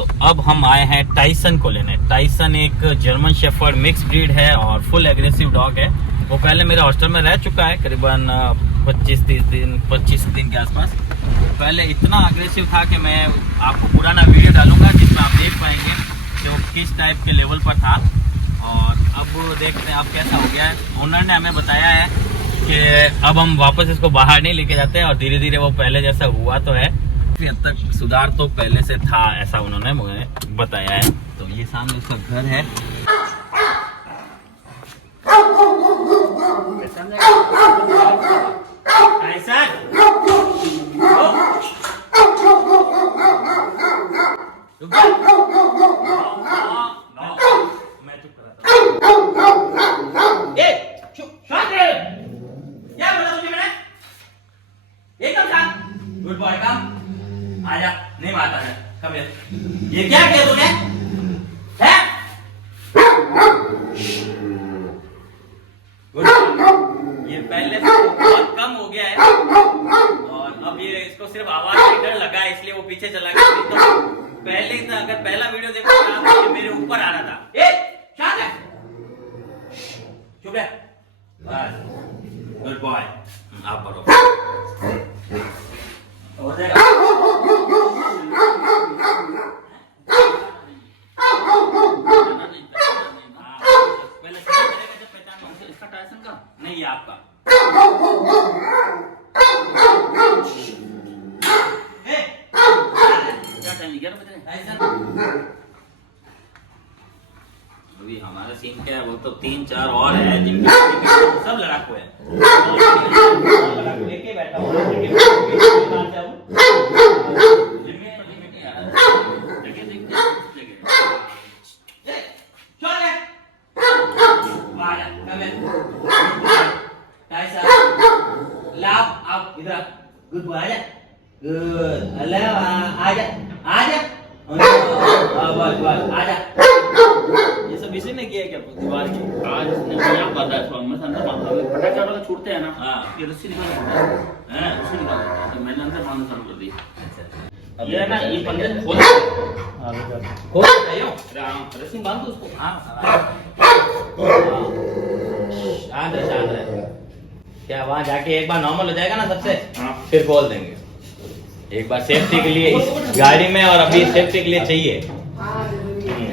तो अब हम आए हैं टाइसन को लेने। टाइसन एक जर्मन शेफर्ड मिक्स ब्रीड है और फुल एग्रेसिव डॉग है। वो पहले मेरे हॉस्टल में रह चुका है करीबन 25 दिन के आसपास। पहले इतना अग्रेसिव था कि मैं आपको पुराना वीडियो डालूंगा जिसमें आप देख पाएंगे कि वो किस टाइप के लेवल पर था। और अब देखते हैं अब कैसा हो गया है। ओनर ने हमें बताया है कि अब हम वापस इसको बाहर नहीं लेके जाते और धीरे धीरे वो पहले जैसा हुआ तो है, हद तक सुधार तो पहले से था, ऐसा उन्होंने मुझे बताया है। तो ये सामने उसका घर है। गुड बॉय कम आजा, नहीं मारता है। कम ये क्या किया तूने है? ये पहले से बहुत कम हो गया है और अब ये इसको सिर्फ आवाज से डर लगा है इसलिए वो पीछे चला गया। तो पहले अगर पहला वीडियो देखो तो ये मेरे ऊपर आ रहा था। ए शांत है, चुप रह, बस गुड बॉय। आप पढ़ो हो जाएगा। इसका टाइसन का नहीं है आपका। क्या टाइम 11 बजे टाइसन। अभी हमारा सीन क्या है, वो तो 3-4 और है जिनके सब लड़ाकू है। लड़ाकू लेके बैठा हुआ गुड बॉय आजा, गुड अल्लाह आजा आजा बस बस आजा। ये सब इसी ने किया क्या दीवार की? आज इसने यहाँ पता है तो अंदर बांधा पटाखे वाला छूटते हैं ना। हाँ ये रस्सी निकाल देता है, रस्सी निकाल देता है तो मैंने अंदर बांधना चालू कर दी। ये ना ये पंजे खोल खोल रस्सी बांध दो उसको। हाँ शांत है शांत है। क्या वहाँ जाके एक बार नॉर्मल हो जाएगा ना सबसे, फिर खोल देंगे। एक बार सेफ्टी के लिए इस गाड़ी में, और अभी सेफ्टी के लिए चाहिए।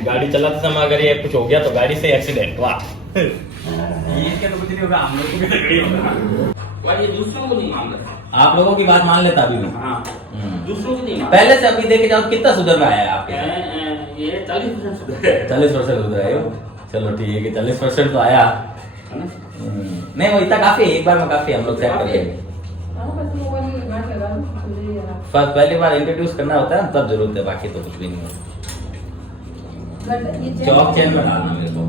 गाड़ी चलाते समय अगर ये कुछ हो गया तो गाड़ी से एक्सीडेंट, वाह ये क्या तो कुछ नहीं होगा, हम लोगों को भी तकलीफ होगा। ये दूसरों को नहीं मानता, आप लोगों की बात मान लेता अभी भी। हाँ दूसरों को नहीं मानता। पहले से अभी देखे जाओ कितना सुधर रहा है आपके? ये 40% सुधर 40% सुधर आए हो। चलो ठीक है कि 40% तो आया नहीं, वो इतना काफी है, एक बार में काफी हम लोग चेक करके। फर्स्ट पहली बार इंट्रोड्यूस करना होता है ना तब जरूरत है, बाकी तो कुछ भी नहीं है। चौक चेन में डालना मेरे को।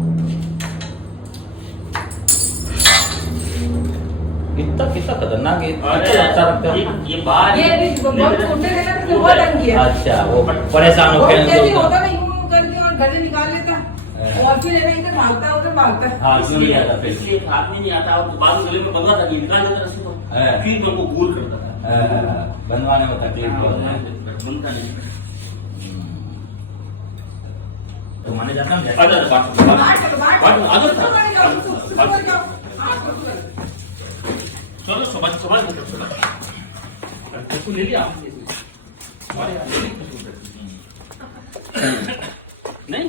कितना खतरनाक है, अच्छा लगता है ये बाहर। ये बहुत छोटे रहना तो बहुत ढंग है। अच्छा वो परेशान हो गए होता नहीं करके और घर से निकाल लेता और फिर है इधर भागता उधर भागता। हाँ नहीं आता, फिर इसलिए हाथ में नहीं आता और बाद में गले में बंधा था, निकाल लेता रस्सी को, फिर तुमको गोल करता था। बनवाने में तकलीफ बनता नहीं तो माने जाता हूँ। चलो सुबह ले लिया नहीं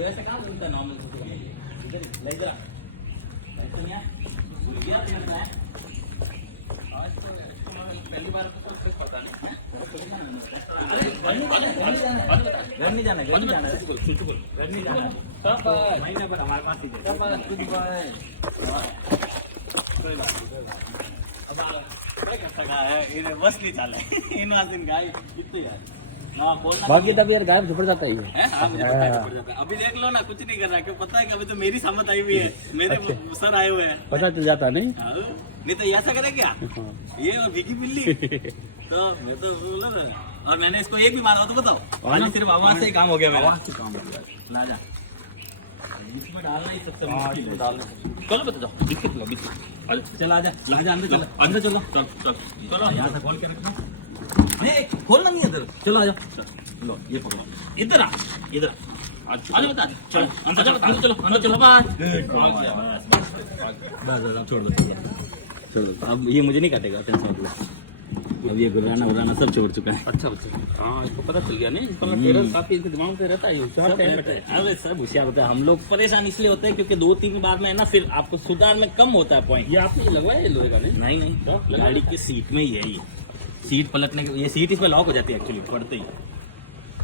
वैसे कहाँ सुनता है नॉर्मल ले जरा आज तो पहली बार तो कुछ पता नहीं। घर नहीं जाना सब महीने पर हमारे पास ही अब बस नहीं चाल इन दिन गाय कितने यार बाकी तब यार गायब झुपड़ जाता है। अभी देख लो ना कुछ नहीं कर रहा, क्यों पता है कि अभी तो मेरी समझ आई हुई है, मेरे सर आए हुए हैं, पता चल जाता नहीं नहीं तो ऐसा करे क्या ये और भीगी बिल्ली तो मैं तो बोल रहा और मैंने इसको एक भी मारा तो बताओ, खाली सिर्फ आवाज से ही काम हो गया मेरा। ला जा इसमें डालना ही सबसे मुश्किल है डालना। चलो बता जाओ बिस्किट लो बिस्किट। चल आजा ला जा अंदर चलो अंदर चलो चल चल चलो यहाँ से खोल के रखना। नहीं खोलना नहीं इधर चलो आ जाओ। लो ये पकड़ो इधर आ इधर आ बता चल अंदर चलो अंदर चलो बस छोड़ दो। अब ये मुझे नहीं काटेगा टेंशन मत लो। अब ये गुराना सब छोड़ चुका है। अच्छा हाँ इसको पता चल गया नहीं काफी दिमाग पे रहता है। अरे सब होशियार होता है। हम लोग परेशान इसलिए होते हैं क्योंकि 2-3 बार में है ना फिर आपको सुधार में कम होता है पॉइंट। ये आपने लगवाया लोहे का? नहीं गाड़ी की सीट में ही है ये सीट पलटने के। ये सीट इसमें लॉक हो जाती है एक्चुअली पड़ते ही।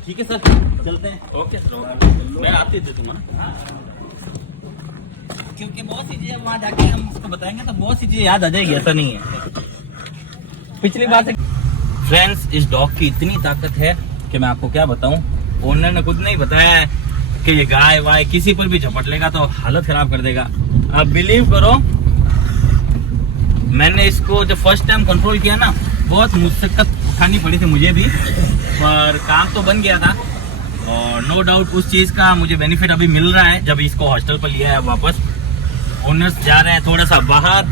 ठीक है सर चलते हैं। ओके सर मैं आती थी तुम्हारा क्योंकि बहुत सी चीजें वहाँ जाके हम उसको बताएंगे तो बहुत सी चीजें याद आ जाएगी। ऐसा नहीं है पिछली बार से। फ्रेंड्स इस डॉग की इतनी ताकत है कि मैं आपको क्या बताऊं। ओनर ने खुद नहीं बताया है कि ये गाय वाय किसी पर भी झपट लेगा तो हालत खराब कर देगा। अब बिलीव करो मैंने इसको जब फर्स्ट टाइम कंट्रोल किया ना बहुत मुश्किल उठानी पड़ी थी मुझे भी, पर काम तो बन गया था। और नो डाउट उस चीज का मुझे बेनिफिट अभी मिल रहा है जब इसको हॉस्टल पर लिया है वापस। ओनर्स जा रहे हैं थोड़ा सा बाहर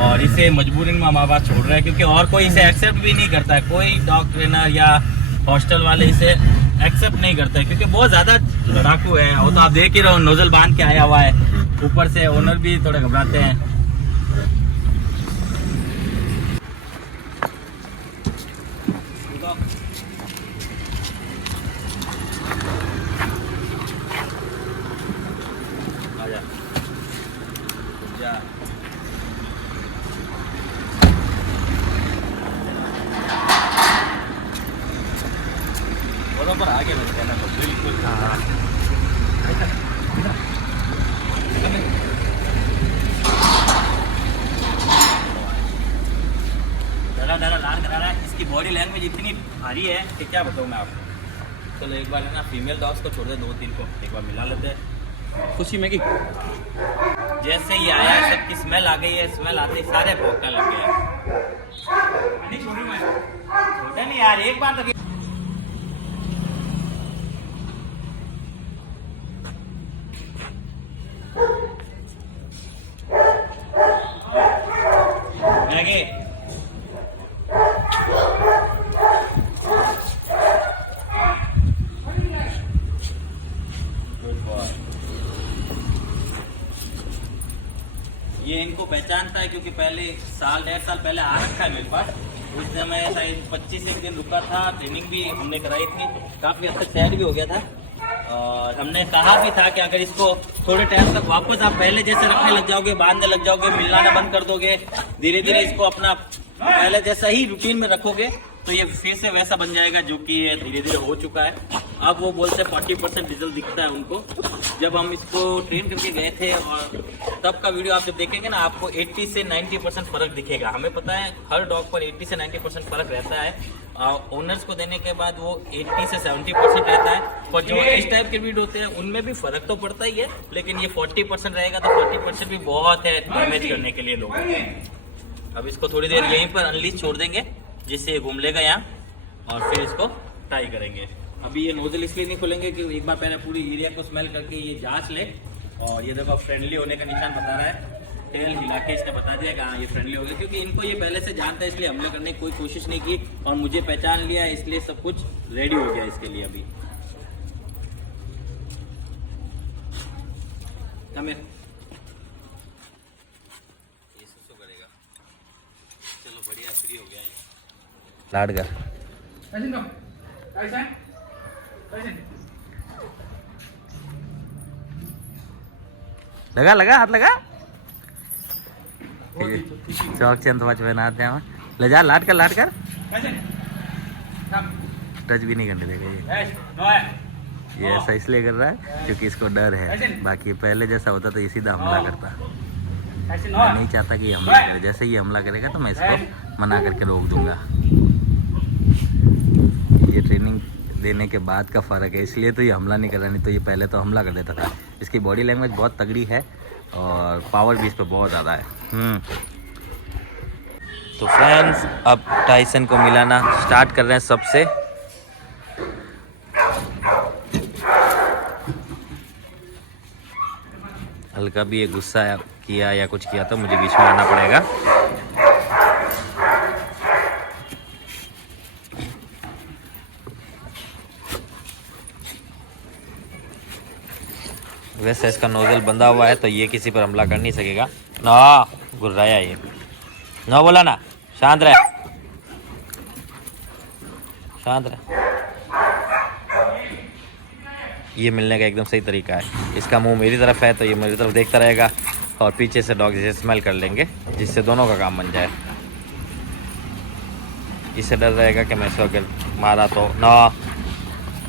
और इसे मजबूरी में हमारे पास छोड़ रहे हैं क्योंकि और कोई इसे एक्सेप्ट भी नहीं करता है। कोई डॉग ट्रेनर या हॉस्टल वाले इसे एक्सेप्ट नहीं करते हैं क्योंकि बहुत ज़्यादा लड़ाकू है। वो तो आप देख ही रहो नोजल बांध के आया हुआ है। ऊपर से ओनर भी थोड़े घबराते हैं। बराबर आगे लगते हैं ना तो बिल्कुल। डरा लाल करा रहा है। इसकी बॉडी लैंग्वेज इतनी भारी है कि क्या बताऊँ मैं आपको। चलो एक बार है ना फीमेल डॉग्स को छोड़ दे 2-3 को एक बार मिला लेते हैं खुशी में कि जैसे ही आया सबकी स्मेल आ गई है। स्मेल आते ही सारे भौंकने लग गए। छोटा नहीं यार एक बार तक ये इनको पहचानता है क्योंकि पहले 1.5 साल पहले आ रखा है मेरे पास। उस समय शायद 25 दिन रुका था। ट्रेनिंग भी हमने कराई थी। काफ़ी हद तक सेट भी हो गया था और हमने कहा भी था कि अगर इसको थोड़े टाइम तक वापस आप पहले जैसे रखने लग जाओगे बांधने लग जाओगे मिलाना बंद कर दोगे धीरे धीरे इसको अपना पहले जैसा ही रूटीन में रखोगे तो ये फिर से वैसा बन जाएगा जो कि ये धीरे धीरे हो चुका है। अब वो बोलते 40% रिजल्ट दिखता है उनको। जब हम इसको ट्रेन करके गए थे और तब का वीडियो आप जब देखेंगे ना आपको 80 से 90% फर्क दिखेगा। हमें पता है हर डॉग पर 80 से 90% फर्क रहता है। ओनर्स को देने के बाद वो 80 से 70% रहता है। और जो इस टाइप के ब्रीड होते हैं उनमें भी फर्क तो पड़ता ही है लेकिन ये 40% रहेगा तो 40% भी बहुत है डैमेज करने के लिए लोगों को। अब इसको थोड़ी देर यहीं पर अनलीज छोड़ देंगे जिससे ये घूम लेगा यहाँ और फिर इसको टाई करेंगे। अभी ये नोजल इसलिए नहीं खोलेंगे कि एक बार पहले पूरी एरिया को स्मेल करके ये जांच ले। और ये देखो फ्रेंडली होने का निशान बता रहा है। टेल हिला के इसने बता दिया कि हाँ ये फ्रेंडली हो गया क्योंकि इनको ये पहले से जानता है इसलिए हमले करने की कोई कोशिश नहीं की और मुझे पहचान लिया इसलिए सब कुछ रेडी हो गया इसके लिए। अभी करेगा। चलो बढ़िया फ्री हो गया ये लाड का। लगा लगा हाथ लगा चौक चंद पाँच बनाते हैं ले जा लाट कर टच भी नहीं करने देगा ये ऐसा इसलिए कर रहा है क्योंकि इसको डर है। बाकी पहले जैसा होता तो ये सीधा हमला करता। मैं नहीं चाहता कि हमला करे। जैसे ही हमला करेगा तो मैं इसको मना करके रोक दूंगा। ये ट्रेनिंग देने के बाद का फ़र्क है इसलिए तो ये हमला नहीं कर रहा। नहीं तो ये पहले तो हमला कर देता था। इसकी बॉडी लैंग्वेज बहुत तगड़ी है और पावर भी इस पर बहुत ज़्यादा है। तो फ्रेंड्स अब टाइसन को मिलाना स्टार्ट कर रहे हैं सबसे। हल्का भी ये गुस्सा किया या कुछ किया तो मुझे बीच में आना पड़ेगा। वैसे इसका नोजल बंधा हुआ है तो ये किसी पर हमला कर नहीं सकेगा ना। गुर्राया ये ना, बोला ना, शांत रहे, शांत रहे। ये मिलने का एकदम सही तरीका है। इसका मुंह मेरी तरफ है तो ये मेरी तरफ देखता रहेगा और पीछे से डॉग जैसे स्मेल कर लेंगे, जिससे दोनों का काम बन जाए। इससे डर रहेगा कि मैं इसको अगर मारा तो ना,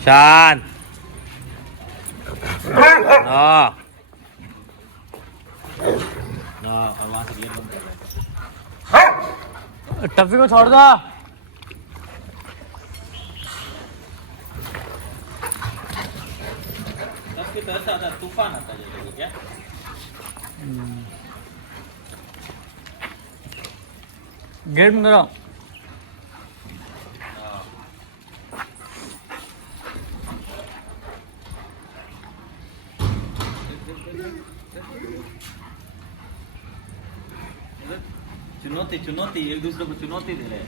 शांत ना ना। और वहाँ से गेट बंद कर रहे, टफी को छोड़ दो। टफी तो ऐसा आता तूफान आता है क्या? गेट बंद करो। चुनौती चुनौती, एक दूसरे को चुनौती दे रहे हैं।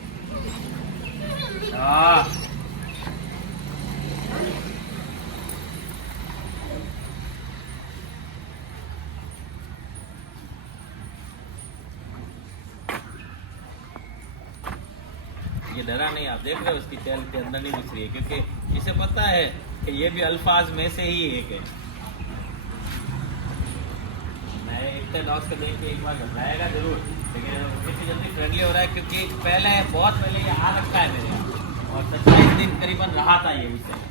ये डरा नहीं, आप देख रहे हो उसकी टैल के अंदर नहीं घुस रही है, क्योंकि इसे पता है कि ये भी अल्फाज में से ही एक है। मैं इतने डॉग्स को देख के एक बार घबराएगा जरूर, लेकिन कितनी जल्दी फ्रेंडली हो रहा है, क्योंकि पहले बहुत पहले ये आ रखा है मेरे यहाँ और 27 दिन करीबन रहा था ये इसे।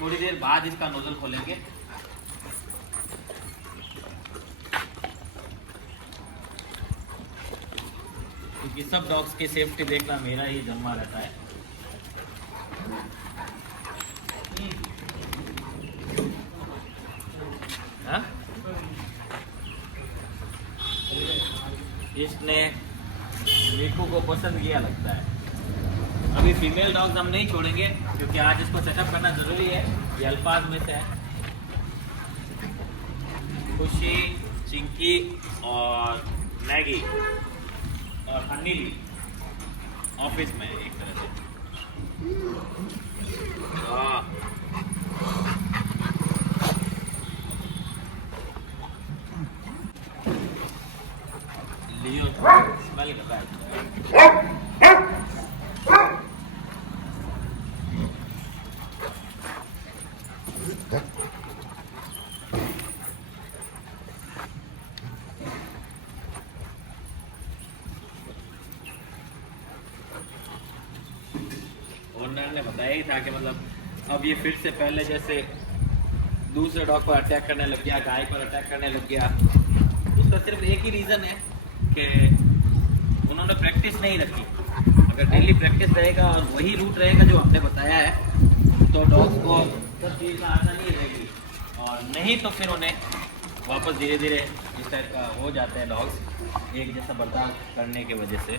थोड़ी देर बाद इसका नोजल खोलेंगे। क्योंकि सब डॉग्स की सेफ्टी देखना मेरा ही जिम्मा रहता है। हाँ? इसने मीकू को पसंद किया लगता है। अभी फीमेल डॉग्स हम नहीं छोड़ेंगे क्योंकि आज इसको सेटअप करना जरूरी है। ये अल्फाज में से है, खुशी, चिंकी और मैगी और हनी भी ऑफिस में एक तरह से। लियो स्मेल कर रहा है। ओनर ने बताया ही था कि मतलब अब ये फिर से पहले जैसे दूसरे डॉग पर अटैक करने लग गया, गाय पर अटैक करने लग गया। उसका सिर्फ एक ही रीज़न है कि उन्होंने प्रैक्टिस नहीं रखी। अगर डेली प्रैक्टिस रहेगा और वही रूट रहेगा जो आपने बताया है तो डॉग्स को सब चीज़ का आसानी रहेगी, और नहीं तो फिर उन्हें वापस धीरे धीरे इस टाइप का हो जाते हैं डॉग्स एक जैसा बर्ताव करने की वजह से।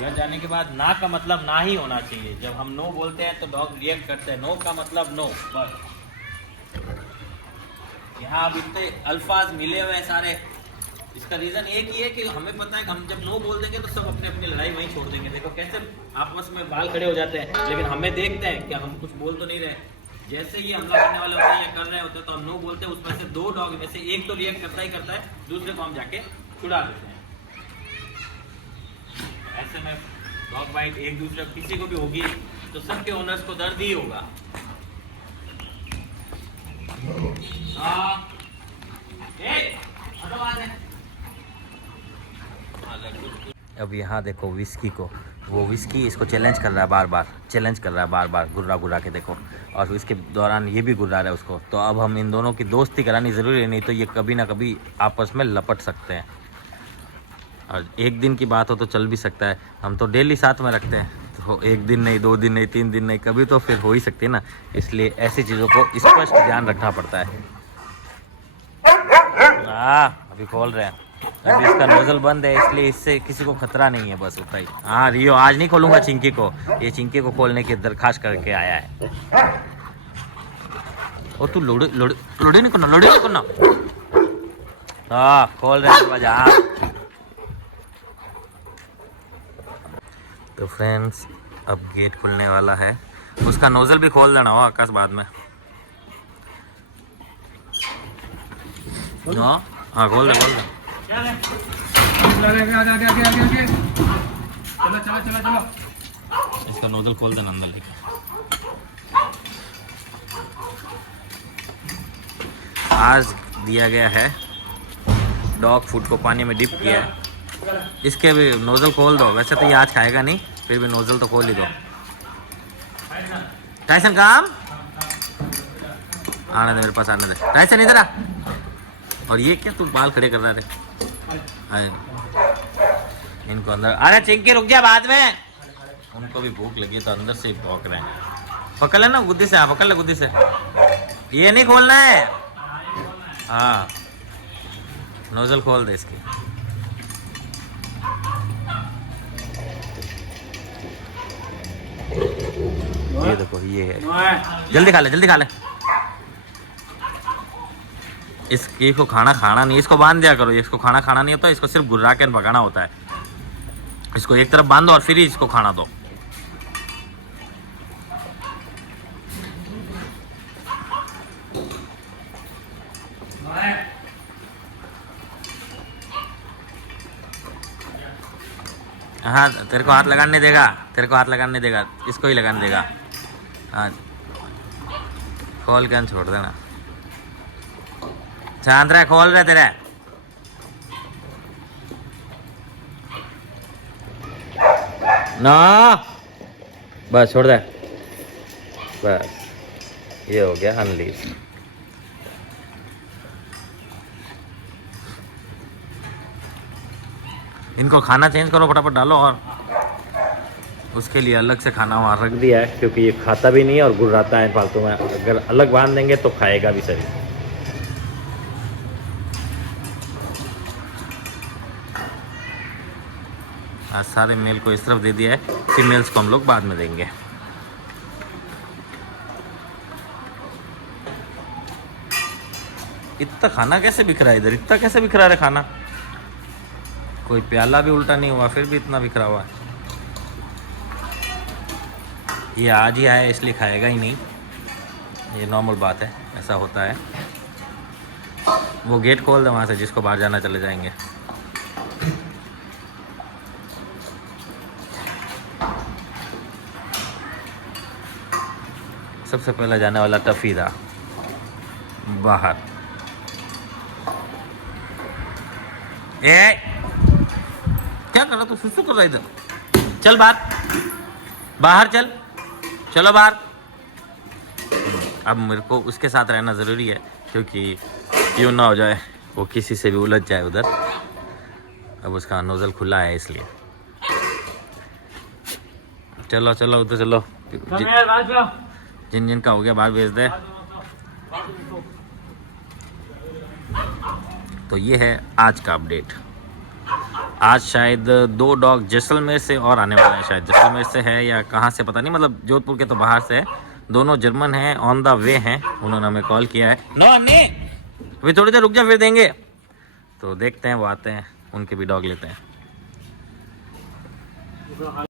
घर जाने के बाद ना का मतलब ना ही होना चाहिए। जब हम नो बोलते हैं तो डॉग रिएक्ट करते हैं, नो का मतलब नो, बस। यहाँ अब इतने अल्फाज मिले हुए हैं सारे, इसका रीज़न एक ही है कि हमें पता है कि हम जब नो बोल देंगे तो सब अपने अपनी लड़ाई वहीं छोड़ देंगे। देखो कैसे आपस में बाल खड़े हो जाते हैं, लेकिन हमें देखते हैं कि हम कुछ बोल तो नहीं रहे। जैसे ही हमला करने वाले होते हैं या कर रहे होते हैं तो हम नो बोलते हैं, उसमें से दो डॉग में से एक तो रिएक्ट करता ही करता है, दूसरे को हम जाके छुड़ा देते हैं। ऐसे में डॉग बाइट एक दूसरे किसी को भी होगी तो सबके ओनर्स को दर्द ही होगा। अब यहाँ देखो विस्की को, वो विस्की इसको चैलेंज कर रहा है, बार बार गुर्रा गुर्रा के देखो, और इसके दौरान ये भी गुर्रा रहा है उसको। तो अब हम इन दोनों की दोस्ती करानी ज़रूरी है, नहीं तो ये कभी ना कभी आपस में लपट सकते हैं। और एक दिन की बात हो तो चल भी सकता है, हम तो डेली साथ में रखते हैं, तो एक दिन नहीं, 2 दिन नहीं, 3 दिन नहीं, कभी तो फिर हो ही सकती है ना। इसलिए ऐसी चीज़ों को स्पष्ट ध्यान रखना पड़ता है। अभी खोल रहे हैं, अभी इसका नोजल बंद है, इसलिए इससे किसी को खतरा नहीं है, बस उतना ही। हाँ रियो, आज नहीं खोलूंगा चिंकी को, ये चिंकी को खोलने की दरखास्त करके आया है। और तू लोड़े नहीं करना। हाँ खोल रहे हैं दरवाजा। तो फ्रेंड्स अब गेट खुलने वाला है, उसका नोजल भी खोल देना हो आकाश बाद में। हाँ खोल दे। चलो। इसका नोजल खोल देना अंदर लेके। आज दिया गया है डॉग फूड को, पानी में डिप किया है, इसके भी नोजल खोल दो। वैसे तो ये आज खाएगा नहीं, फिर भी नोजल तो खोल ही दो। टाइसन काम आने दे, मेरे पास आने दे। टाइसन इधर आ। और ये क्या तू बाल खड़े कर रहा है? इनको अंदर, अरे चिंकी रुक जा, बाद में। उनको भी भूख लगी तो अंदर से ही भौंक रहे हैं। पकड़ लेना गुद्दी से, पकड़ ले गुद्दी से, ये नहीं खोलना है। हाँ नोजल खोल दे इसकी। ये देखो, ये है, जल्दी खा ले। इसकी को खाना नहीं, इसको बांध दिया करो। इसको खाना नहीं होता, इसको सिर्फ गुर्रा के भगाना होता है। इसको एक तरफ बांधो और फिर ही इसको खाना दो। हाँ तेरे को हाथ लगाने देगा, इसको ही लगाने देगा। हाँ खोल के छोड़ देना। शांत रहे, खोल रहे तेरे। ना बस छोड़ दे, बस ये हो गया अनलीज। इनको खाना चेंज करो, फटाफट डालो। और उसके लिए अलग से खाना वहाँ रख दिया है, क्योंकि ये खाता भी नहीं है और गुर्राता है फालतू में। अगर अलग बांध देंगे तो खाएगा भी सही। आज सारे मेल को इस तरफ दे दिया है, फीमेल्स को हम लोग बाद में देंगे। इतना खाना कैसे बिखरा है इधर, इतना कैसे बिखरा है खाना? कोई प्याला भी उल्टा नहीं हुआ, फिर भी इतना बिखरा हुआ है। ये आज ही आया इसलिए खाएगा ही नहीं, ये नॉर्मल बात है, ऐसा होता है। वो गेट खोल दे वहाँ से, जिसको बाहर जाना चले जाएंगे। सबसे पहले जाने वाला टफी था बाहर। क्या कर रहा तू, सुसु कर रहा इधर? चल बाहर चलो बाहर। अब मेरे को उसके साथ रहना ज़रूरी है, क्योंकि यूँ ना हो जाए वो किसी से भी उलझ जाए उधर। अब उसका नोज़ल खुला है इसलिए। चलो उधर चलो। जिन का हो गया बाहर भेज दे। तो ये है आज का अपडेट। आज शायद 2 डॉग जैसलमेर से और आने वाले हैं, शायद जैसलमेर से है या कहाँ से पता नहीं, मतलब जोधपुर के तो बाहर से है। दोनों जर्मन हैं, ऑन द वे हैं। उन्होंने हमें कॉल किया है। अभी थोड़ी देर रुक जा, फिर देंगे। तो देखते हैं, वो आते हैं, उनके भी डॉग लेते हैं।